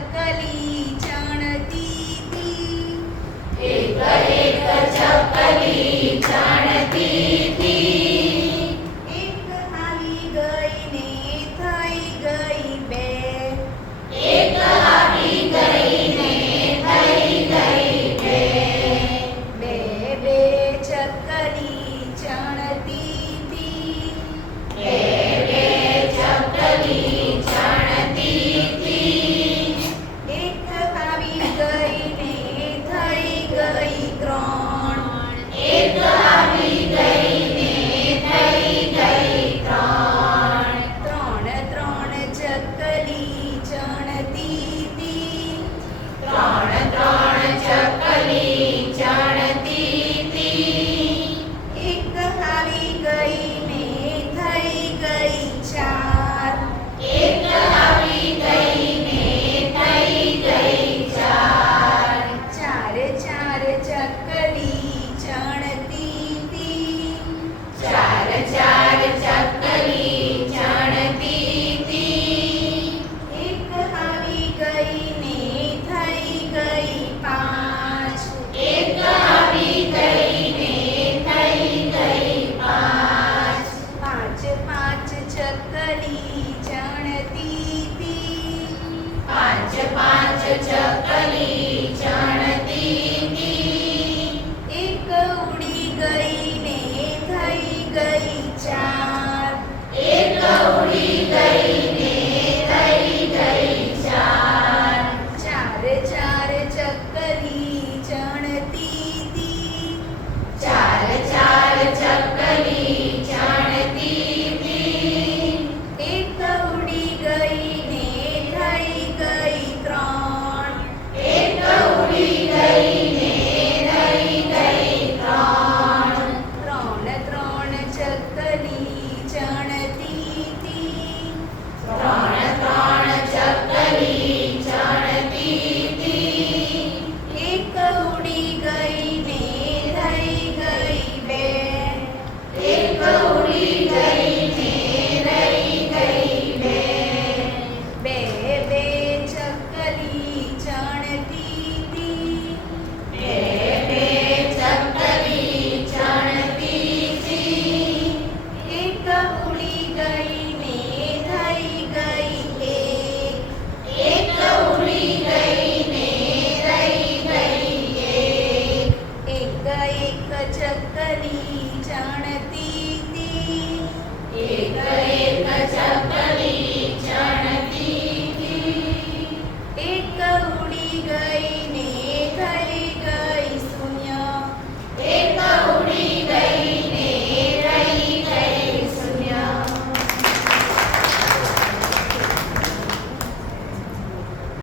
ચકલી ચણતી તી, એક એક ચકલી ચણતી તી, એક આવી ગઈ ને થઈ ગઈ બે, એક આવી ગઈ ને થઈ ગઈ બે, બે બે ચકલી ચણતી તી, બે બે ચકલી ચણતી તી, એક આવી ગઈ ને થઈ ગઈ ત્રણ, એક આવી ગઈ ને થઈ ગઈ ત્રણ, ત્રણ ત્રણ ચકલી ચણતી તી, ત્રણ ત્રણ ચકલી ચણતી તી, એક આવી ગઈ ને થઈ ગઈ ચાર, એક આવી ગઈ ને થઈ ગઈ ચાર, ચાર ચાર ચકલી ચણતી તી, ચાર ચાર ચકલી ચણતી તી, એક આવી ગઈ ને થઈ ગઈ પાંચ, એક આવી ગઈ ને થઈ ગઈ પાંચ, પાંચ પાંચ ચકલી ચણતી તી, પાંચ પાંચ ચકલી ચણતી તી, એક ઉડી ગઈ ને થઈ ગઈ ચાર, એક ઉડી ગઈ ને થઈ ગઈ ચાર, ચાર ચાર ચકલી ચણતી તી, ચાર ચાર ચકલી ચણતી તી, એક ઉડી ગઈ ને થઈ ગઈ ત્રણ, એક ઉડી ગઈ ને થઈ ગઈ ત્રણ, ત્રણ ત્રણ ચકલી ચણતી તી, ત્રણ ત્રણ ચકલી ચણતી તી, એક ઉડી ગઈ ને થઈ ગઈ બે, એક ઉડી ગઈ ને થઈ ગઈ બે, બે બે ચકલી ચણતી તી, બે બે ચકલી ચણતી તી, એક ઉડી ગઈ ને થઈ ગઈ એક, એક ઉડી ગઈ ને થઈ ગઈ એક, એક એક ચકલી ચણતી તી, એક એક ચકલી ચણતી તી, એક ઉડી ગઈ